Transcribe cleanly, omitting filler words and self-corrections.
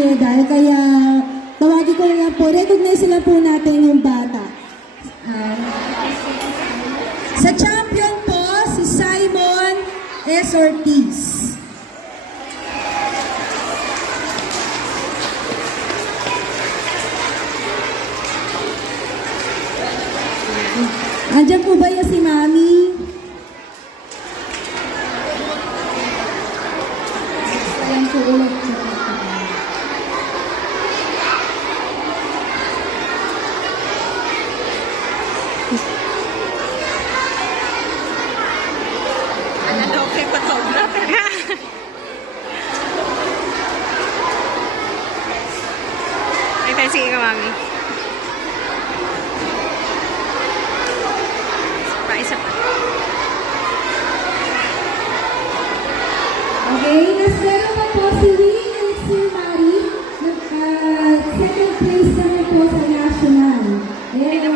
medal. Kaya tawagin ko lang po, recognize sila po natin yung bata. Sa champion po, si Simon S. Ortiz. Andiyan po ba yung si Mami? Ayan po ulit. Okay, photographer. Ay, sige ka, Mami. Isa pa. Okay, nasero na po si Wing and si Mari. Second place naman po sa national. Ayan,